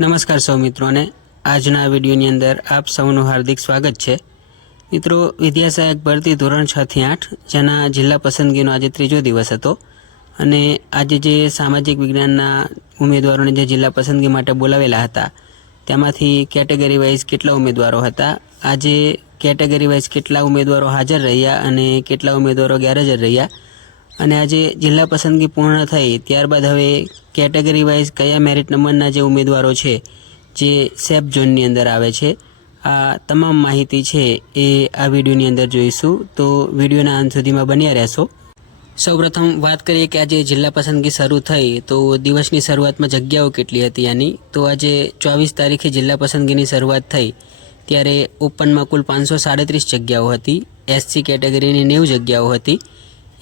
નમસ્કાર સૌ મિત્રોને. આજના વિડીયોની અંદર આપ સૌનું હાર્દિક સ્વાગત છે. મિત્રો, વિદ્યા ભરતી ધોરણ છ થી આઠ, જેના જિલ્લા પસંદગીનો આજે ત્રીજો દિવસ હતો. અને આજે જે સામાજિક વિજ્ઞાનના ઉમેદવારોને જે જિલ્લા પસંદગી માટે બોલાવેલા હતા, તેમાંથી કેટેગરી વાઇઝ કેટલા ઉમેદવારો હતા? આજે કેટેગરી વાઇઝ કેટલા ઉમેદવારો હાજર રહ્યા અને કેટલા ઉમેદવારો ગેરહાજર રહ્યા? અને આજે જિલ્લા પસંદગી પૂર્ણ થઈ, ત્યારબાદ હવે કેટેગરી વાઇઝ કયા મેરિટ નંબરના જે ઉમેદવારો છે, જે સેફ ઝોનની અંદર આવે છે, આ તમામ માહિતી છે એ આ વિડીયોની અંદર જોઈશું. તો વિડીયોના અંત સુધીમાં બન્યા રહેશો. સૌપ્રથમ વાત કરીએ કે આજે જિલ્લા પસંદગી શરૂ થઈ, તો દિવસની શરૂઆતમાં જગ્યાઓ કેટલી હતી આની? તો આજે ચોવીસ તારીખે જિલ્લા પસંદગીની શરૂઆત થઈ, ત્યારે ઓપનમાં કુલ પાંચસો સાડત્રીસ જગ્યાઓ હતી, એસસી કેટેગરીની નેવું જગ્યાઓ હતી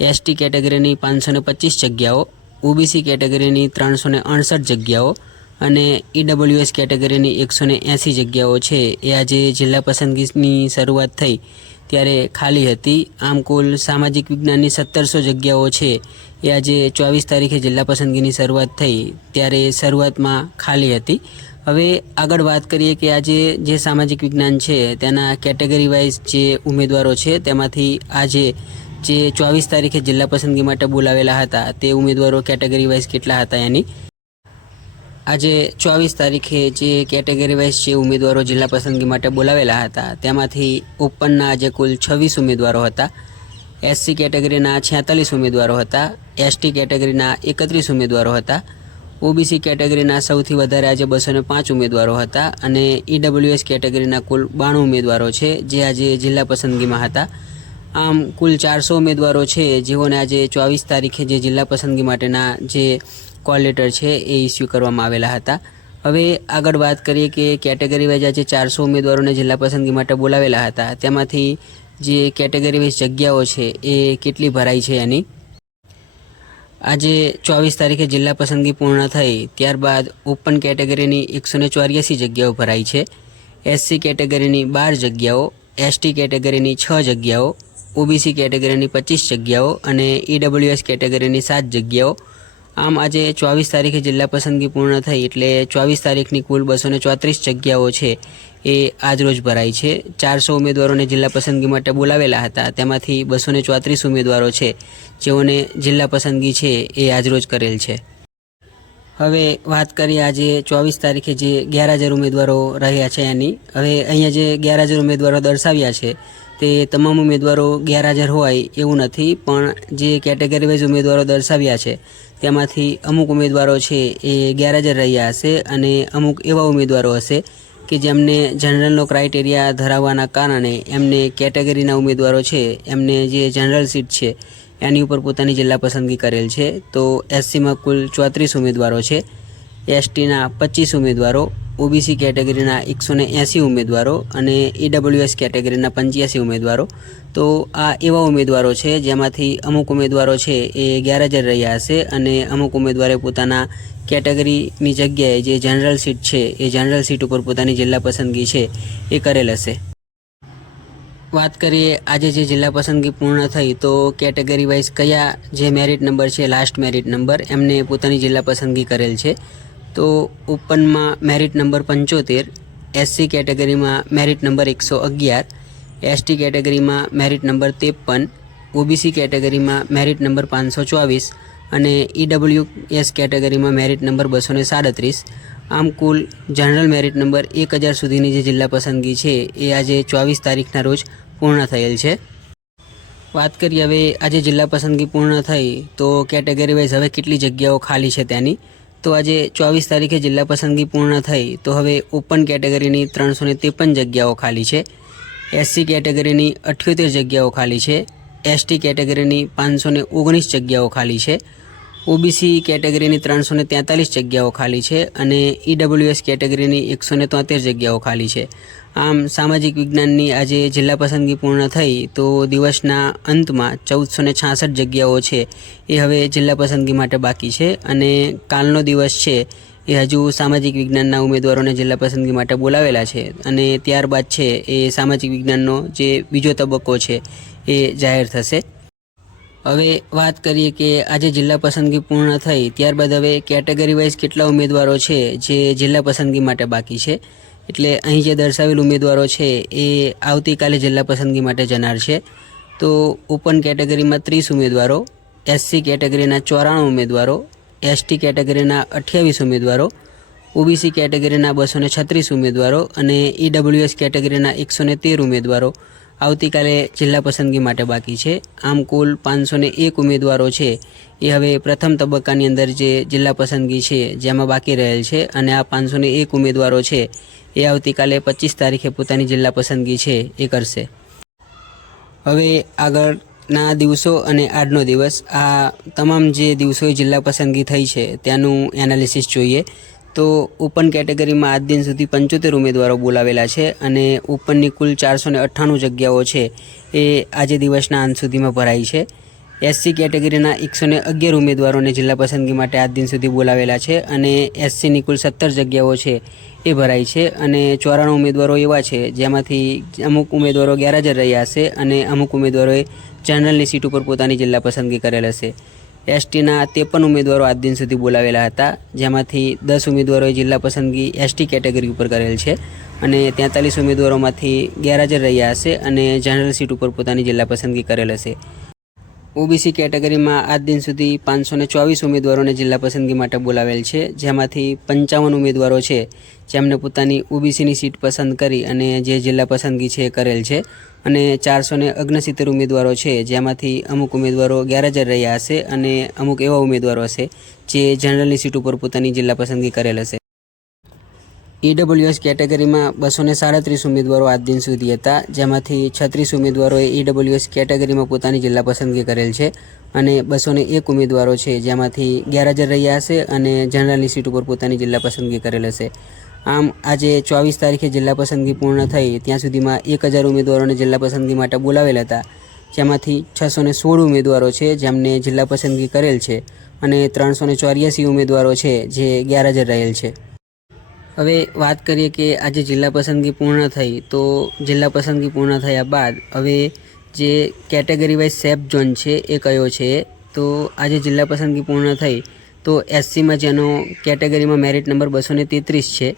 એસટી કેટેગરીની પાંચસો ને પચીસ જગ્યાઓ, ઓબીસી કેટેગરીની ત્રણસો ને અડસઠ જગ્યાઓ અને ઈડબ્લ્યુએસ કેટેગરીની એકસો ને એંસી જગ્યાઓ છે. એ આજે જિલ્લા પસંદગીની શરૂઆત થઈ. ત્યારે ખાલી હતી. આમ કુલ સામાજિક વિજ્ઞાનની સત્તરસો જગ્યાઓ છે. એ આજે ચોવીસ તારીખે જિલ્લા પસંદગીની શરૂઆત થઈ. ત્યારે શરૂઆતમાં ખાલી હતી. હવે આગળ વાત કરીએ કે આજે જે સામાજિક વિજ્ઞાન છે, તેના કેટેગરી વાઇઝ જે ઉમેદવારો છે, તેમાંથી આજે જે ચોવીસ તારીખે જિલ્લા પસંદગી માટે બોલાવેલા હતા, તે ઉમેદવારો કેટેગરી વાઇઝ કેટલા હતા એની? આજે ચોવીસ તારીખે જે કેટેગરી વાઇઝ જે ઉમેદવારો જિલ્લા પસંદગી માટે બોલાવેલા હતા, તેમાંથી ઓપનના આજે કુલ છવ્વીસ ઉમેદવારો હતા. એસસી કેટેગરીના છેતાલીસ ઉમેદવારો હતા એસટી કેટેગરીના એકત્રીસ ઉમેદવારો હતા. ઓબીસી કેટેગરીના સૌથી વધારે આજે બસો ને પાંચ ઉમેદવારો હતા અને ઈડબ્લ્યુએસ કેટેગરીના કુલ બાણું ઉમેદવારો છે, જે આજે જિલ્લા પસંદગીમાં હતા. આમ કુલ ચારસો ઉમેદવારો છે, જેઓને આજે ચોવીસ તારીખે જે જિલ્લા પસંદગી માટેના જે કોલ લેટર છે એ ઇસ્યુ કરવામાં આવેલા હતા. હવે આગળ વાત કરીએ કે કેટેગરી વાઇઝ આજે ચારસો ઉમેદવારોને જિલ્લા પસંદગી માટે બોલાવેલા હતા. તેમાંથી જે કેટેગરી વાઇઝ જગ્યાઓ છે એ કેટલી ભરાઈ છે એની? આજે ચોવીસ તારીખે જિલ્લા પસંદગી પૂર્ણ થઈ, ત્યારબાદ ઓપન કેટેગરીની એકસો ને ચોર્યાસી જગ્યાઓ ભરાઈ છે. એસસી કેટેગરીની બાર જગ્યાઓ એસટી કેટેગરીની છ જગ્યાઓ ઓબીસી કેટેગરીની પચીસ જગ્યાઓ અને ઈડબ્લ્યુએસ કેટેગરીની સાત જગ્યાઓ. આમ આજે ચોવીસ તારીખે જિલ્લા પસંદગી પૂર્ણ થઈ એટલે ચોવીસ તારીખની કુલ બસો ને ચોત્રીસ જગ્યાઓ છે એ આજરોજ ભરાઈ છે. ચારસો ઉમેદવારોને જિલ્લા પસંદગી માટે બોલાવેલા હતા. તેમાંથી બસો ચોત્રીસ ઉમેદવારો છે. જેઓને જિલ્લા પસંદગી છે એ આજરોજ કરેલ છે. હવે વાત કરીએ આજે ચોવીસ તારીખે જે ગેરહાજર ઉમેદવારો રહ્યા છે એની. હવે અહીંયા જે ગેરહાજર ઉમેદવારો દર્શાવ્યા છે, તે તમામ ઉમેદવારો ગેરહાજર હોય એવું નથી, પણ જે કેટેગરી વાઇઝ ઉમેદવારો દર્શાવ્યા છે, તેમાંથી અમુક ઉમેદવારો છે એ ગેરહાજર રહ્યા હશે અને અમુક એવા ઉમેદવારો હશે કે જેમને જનરલનો ક્રાઇટેરિયા ધરાવવાના કારણે એમને કેટેગરીના ઉમેદવારો છે, એમને જે જનરલ સીટ છે એની ઉપર પોતાની જિલ્લા પસંદગી કરેલ છે. તો એસસીમાં કુલ ચોત્રીસ ઉમેદવારો છે. એસટીના પચીસ ઉમેદવારો, ઓબીસી કેટેગરીના એકસો ને એંસી ઉમેદવારો અને ઈડબ્લ્યુએસ કેટેગરીના પંચ્યાસી ઉમેદવારો. તો આ એવા ઉમેદવારો છે જેમાંથી અમુક ઉમેદવારો છે એ ગેરહાજર રહ્યા હશે અને અમુક ઉમેદવારે પોતાના કેટેગરીની જગ્યાએ જે જનરલ સીટ છે એ જનરલ સીટ ઉપર પોતાની જિલ્લા પસંદગી છે એ કરેલ હશે. વાત કરીએ, આજે જે જિલ્લા પસંદગી પૂર્ણ થઈ, તો કેટેગરી વાઇઝ કયા જે મેરિટ નંબર છે લાસ્ટ મેરિટ નંબર એમને પોતાની જિલ્લા પસંદગી કરેલ છે. તો ઓપનમાં મેરિટ નંબર પંચોતેર એસસી કેટેગરીમાં મેરિટ નંબર એકસો અગિયાર એસટી કેટેગરીમાં મેરિટ નંબર ત્રેપન ઓબીસી કેટેગરીમાં મેરિટ નંબર પાંચસો ચોવીસ અને ઈડબલ્યુ એસ કેટેગરીમાં મેરિટ નંબર બસો ને સાડત્રીસ. આમ કુલ જનરલ મેરિટ નંબર એક હજાર સુધીની જે જિલ્લા પસંદગી છે, એ આજે ચોવીસ તારીખના રોજ પૂર્ણ થયેલ છે. વાત કરીએ હવે આજે જિલ્લા પસંદગી પૂર્ણ થઈ તો કેટેગરી વાઇઝ હવે કેટલી જગ્યાઓ ખાલી છે તેની? તો આજે ચોવીસ તારીખે જિલ્લા પસંદગી પૂર્ણ થઈ તો હવે ઓપન કેટેગરીની ત્રણસો ને ત્રેપન જગ્યાઓ ખાલી છે. એસસી કેટેગરીની અઠ્યોતેર જગ્યાઓ ખાલી છે. એસટી કેટેગરીની પાંચસો ઓગણીસ જગ્યાઓ ખાલી છે. ઓબીસી કેટેગરીની ત્રણસો ને તેતાલીસ જગ્યાઓ ખાલી છે અને ઈડબ્લ્યુએસ કેટેગરીની એકસો ને તોતેર જગ્યાઓ ખાલી છે. આમ સામાજિક વિજ્ઞાનની આજે જિલ્લા પસંદગી પૂર્ણ થઈ તો દિવસના અંતમાં ચૌદસો ને છાસઠ જગ્યાઓ છે એ હવે જિલ્લા પસંદગી માટે બાકી છે અને કાલનો દિવસ છે એ હજુ સામાજિક વિજ્ઞાનના ઉમેદવારોને જિલ્લા પસંદગી માટે બોલાવેલા છે અને ત્યારબાદ છે એ સામાજિક વિજ્ઞાનનો જે બીજો તબક્કો છે એ જાહેર થશે. હવે વાત કરીએ કે આજે જિલ્લા પસંદગી પૂર્ણ થઈ, ત્યારબાદ હવે કેટેગરી વાઇઝ કેટલા ઉમેદવારો છે જે જિલ્લા પસંદગી માટે બાકી છે? એટલે અહીં જે દર્શાવેલ ઉમેદવારો છે એ આવતીકાલે જિલ્લા પસંદગી માટે જનાર છે. તો ઓપન કેટેગરીમાં ત્રીસ ઉમેદવારો એસસી કેટેગરીના ચોરાણું ઉમેદવારો એસટી કેટેગરીના અઠ્યાવીસ ઉમેદવારો ઓબીસી કેટેગરીના બસો છત્રીસ ઉમેદવારો અને ઈડબ્લ્યુએસ કેટેગરીના એકસો તેર ઉમેદવારો. આવતીકાલે જિલ્લા પસંદગી માટે બાકી છે. આમ કુલ પાંચસો એક ઉમેદવારો છે. એ હવે પ્રથમ તબક્કાની અંદર જે જિલ્લા પસંદગી છે, જેમાં બાકી રહેલ છે અને આ પાંચસો એક ઉમેદવારો છે, એ આવતીકાલે પચીસ તારીખે પોતાની જિલ્લા પસંદગી છે, એ કરશે. હવે આગળના દિવસો અને આજનો દિવસ. આ તમામ જે દિવસોએ જિલ્લા પસંદગી થઈ છે, ત્યાંનું એનાલિસિસ જોઈએ. તો ઓપન કેટેગરીમાં આજ દિન સુધી પંચોતેર ઉમેદવારો બોલાવેલા છે અને ઓપનની કુલ ચારસો ને અઠ્ઠાણું જગ્યાઓ છે એ આજે દિવસના અંત સુધીમાં ભરાઈ છે. એસસી કેટેગરીના એકસો ને અગિયાર ઉમેદવારોને જિલ્લા પસંદગી માટે આજ દિન સુધી બોલાવેલા છે અને એસસીની કુલ સત્તર જગ્યાઓ છે એ ભરાઈ છે અને ચોરાણું ઉમેદવારો એવા છે જેમાંથી અમુક ઉમેદવારો ગેરહાજર રહ્યા હશે અને અમુક ઉમેદવારોએ જનરલની સીટ ઉપર પોતાની જિલ્લા પસંદગી કરેલ હશે. એસટીના ત્રેપન ઉમેદવારો આજ દિન સુધી બોલાવેલા હતા, જેમાંથી દસ ઉમેદવારોએ જિલ્લા પસંદગી એસટી કેટેગરી ઉપર કરેલ છે અને તેતાલીસ ઉમેદવારોમાંથી ગેરહાજર રહ્યા હશે અને જનરલ સીટ ઉપર પોતાની જિલ્લા પસંદગી કરેલ હશે. ઓબીસી કેટેગરીમાં આજ દિન સુધી પાંચસો ને ચોવીસ ઉમેદવારોને જિલ્લા પસંદગી માટે બોલાવેલ છે, જેમાંથી પંચાવન ઉમેદવારો છે, જેમને પોતાની ઓબીસીની સીટ પસંદ કરી અને જે જિલ્લા પસંદગી છે કરેલ છે. અને ચારસો ને ઓગણસિત્તેર ઉમેદવારો છે, જેમાંથી અમુક ઉમેદવારો ગેરહાજર રહ્યા હશે અને અમુક એવા ઉમેદવારો હશે જે જનરલની સીટ ઉપર પોતાની જિલ્લા પસંદગી કરેલ હશે. ઈડબ્લ્યુએસ કેટેગરીમાં બસો ને સાડત્રીસ ઉમેદવારો આજ દિન સુધી હતા, જેમાંથી છત્રીસ ઉમેદવારોએ ઈડબ્લ્યુએસ કેટેગરીમાં પોતાની જિલ્લા પસંદગી કરેલ છે અને બસો ને એક ઉમેદવારો છે જેમાંથી ગેરહાજર રહ્યા હશે અને જનરલની સીટ ઉપર પોતાની જિલ્લા પસંદગી કરેલ હશે. આમ, આજે ચોવીસ તારીખે જિલ્લા પસંદગી પૂર્ણ થઈ, ત્યાં સુધીમાં એક હજાર ઉમેદવારોને જિલ્લા પસંદગી માટે બોલાવેલ હતા, જેમાંથી છસો ને સોળ ઉમેદવારો છે જેમને જિલ્લા પસંદગી કરેલ છે અને ત્રણસો ને ચોર્યાસી ઉમેદવારો છે જે ગેરહાજર રહેલ છે. હવે વાત કરીએ કે આજે જિલ્લા પસંદગી પૂર્ણ થઈ, તો જિલ્લા પસંદગી પૂર્ણ થયા બાદ હવે જે કેટેગરી વાઇઝ સેફ ઝોન છે એ કયો છે? તો આજે જિલ્લા પસંદગી પૂર્ણ થઈ, તો એસસીમાં જેનો કેટેગરીમાં મેરિટ નંબર બસો ને તેત્રીસ છે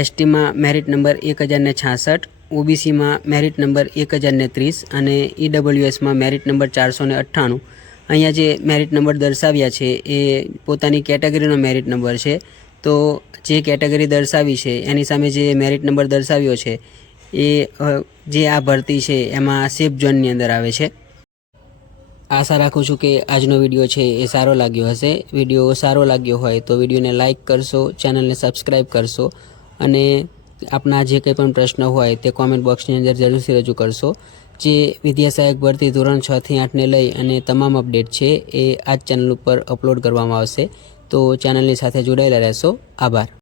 એસટીમાં મેરિટ નંબર એક હજારને છાસઠ ઓબીસીમાં મેરિટ નંબર એક હજારને ત્રીસ અને ઈડબ્લ્યુએસમાં મેરિટ નંબર ચારસો ને અઠ્ઠાણું. અહીંયા જે મેરિટ નંબર દર્શાવ્યા છે, એ પોતાની કેટેગરીનો મેરિટ નંબર છે. તો જે કેટેગરી દર્શાવી છે, એની સામે જે મેરિટ નંબર દર્શાવ્યો છે, એ જે આ ભરતી છે, એમાં સેફ ઝોનની અંદર આવે છે. આશા રાખું છું કે આજનો વીડિયો છે એ સારો લાગ્યો હશે. વીડિયો સારો લાગ્યો હોય તો વિડીયોને લાઇક કરશો ચેનલને સબસ્ક્રાઈબ કરશો અને આપના જે કંઈ પણ પ્રશ્ન હોય તે કોમેન્ટ બોક્સની અંદર જરૂરથી રજૂ કરશો. જે વિદ્યાસહાયક ભરતી ધોરણ છથી આઠને લઈ અને તમામ અપડેટ છે એ આ ચેનલ ઉપર અપલોડ કરવામાં આવશે. તો ચેનલની સાથે જોડાયેલા રહેશો. આભાર.